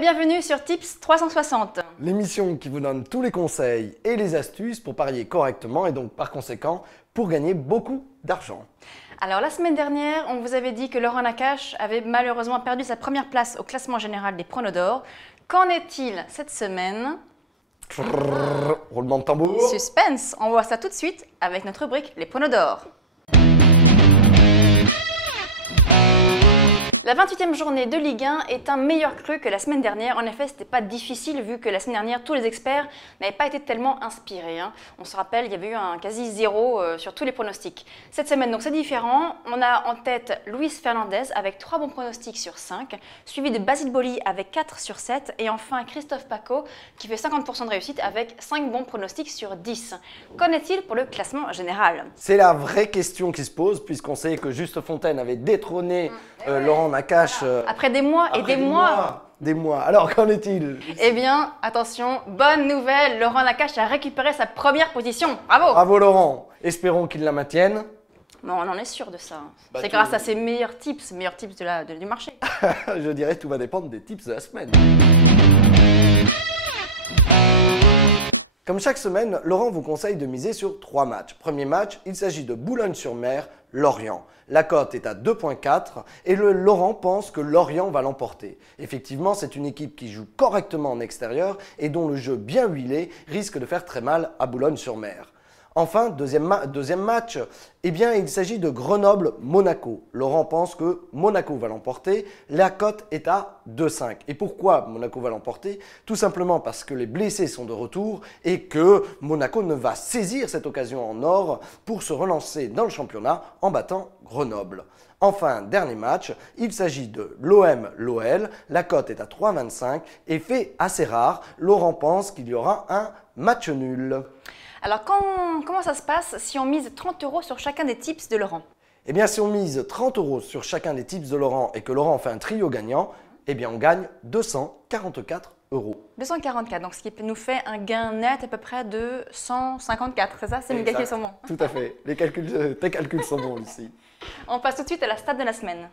bienvenue sur Tips 360. L'émission qui vous donne tous les conseils et les astuces pour parier correctement et donc par conséquent pour gagner beaucoup d'argent. Alors la semaine dernière, on vous avait dit que Laurent Nakache avait malheureusement perdu sa première place au classement général des pronos d'or. Qu'en est-il cette semaine? Roulement de tambour. Suspense, on voit ça tout de suite avec notre rubrique Les pronos d'or. La 28e journée de Ligue 1 est un meilleur cru que la semaine dernière. En effet, c'était pas difficile vu que la semaine dernière, tous les experts n'avaient pas été tellement inspirés. On se rappelle, il y avait eu un quasi zéro sur tous les pronostics. Cette semaine, donc c'est différent. On a en tête Luis Fernandez avec 3 bons pronostics sur 5, suivi de Basile Boli avec 4 sur 7 et enfin Christophe Paco qui fait 50% de réussite avec 5 bons pronostics sur 10. Qu'en est-il pour le classement général? C'est la vraie question qui se pose puisqu'on sait que Juste Fontaine avait détrôné Laurent Nakache. Après des mois et des mois. Des mois. Alors qu'en est-il? Eh bien, attention, bonne nouvelle, Laurent Nakache a récupéré sa première position. Bravo! Bravo Laurent. Espérons qu'il la maintienne. Bon, on en est sûr de ça. Bah, c'est grâce à ses meilleurs tips du marché. Je dirais que tout va dépendre des tips de la semaine. Comme chaque semaine, Laurent vous conseille de miser sur 3 matchs. Premier match, il s'agit de Boulogne-sur-Mer, Lorient. La cote est à 2,4 et Laurent pense que Lorient va l'emporter. Effectivement, c'est une équipe qui joue correctement en extérieur et dont le jeu bien huilé risque de faire très mal à Boulogne-sur-Mer. Enfin, deuxième match, eh bien, il s'agit de Grenoble-Monaco. Laurent pense que Monaco va l'emporter. La cote est à 2,5. Et pourquoi Monaco va l'emporter? Tout simplement parce que les blessés sont de retour et que Monaco ne va saisir cette occasion en or pour se relancer dans le championnat en battant Grenoble. Enfin, dernier match, il s'agit de l'OM-l'OL. La cote est à 3,25 et fait assez rare. Laurent pense qu'il y aura un match nul. Alors, comment ça se passe si on mise 30 € sur chacun des tips de Laurent? Eh bien, si on mise 30 € sur chacun des tips de Laurent et que Laurent fait un trio gagnant, eh bien, on gagne 244 €. 244, donc ce qui nous fait un gain net à peu près de 154, c'est ça? C'est mes calculs sont bons. Tout à fait. Tes calculs sont bons ici. On passe tout de suite à la stat de la semaine.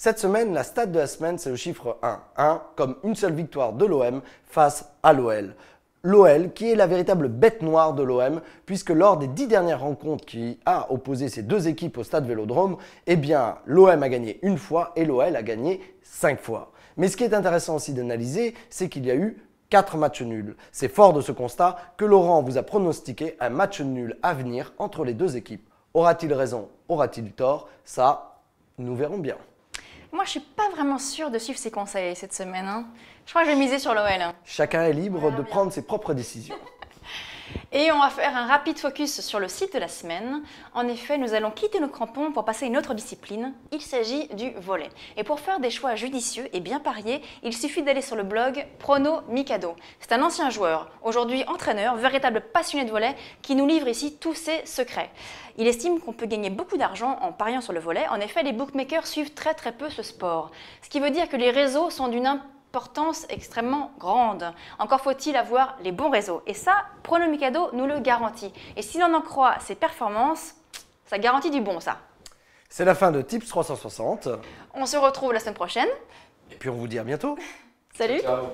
Cette semaine, la stat de la semaine, c'est le chiffre 1. 1 comme une seule victoire de l'OM face à l'OL. L'OL qui est la véritable bête noire de l'OM puisque lors des 10 dernières rencontres qui a opposé ces deux équipes au stade Vélodrome, eh bien l'OM a gagné une fois et l'OL a gagné 5 fois. Mais ce qui est intéressant aussi d'analyser, c'est qu'il y a eu 4 matchs nuls. C'est fort de ce constat que Laurent vous a pronostiqué un match nul à venir entre les deux équipes. Aura-t-il raison? Aura-t-il tort? Ça, nous verrons bien. Moi, je suis pas vraiment sûre de suivre ses conseils cette semaine. Je crois que je vais miser sur l'OL. Chacun est libre de prendre ses propres décisions. Et on va faire un rapide focus sur le site de la semaine. En effet, nous allons quitter nos crampons pour passer à une autre discipline. Il s'agit du volley. Et pour faire des choix judicieux et bien parier, il suffit d'aller sur le blog Prono Mikado. C'est un ancien joueur, aujourd'hui entraîneur, véritable passionné de volley, qui nous livre ici tous ses secrets. Il estime qu'on peut gagner beaucoup d'argent en pariant sur le volley. En effet, les bookmakers suivent très peu ce sport. Ce qui veut dire que les réseaux sont d'une importance extrêmement grande. Encore faut-il avoir les bons réseaux. Et ça, Prono Mikado nous le garantit. Et si l'on en croit ses performances, ça garantit du bon, ça. C'est la fin de Tips 360. On se retrouve la semaine prochaine. Et puis on vous dit à bientôt. Salut. Ciao.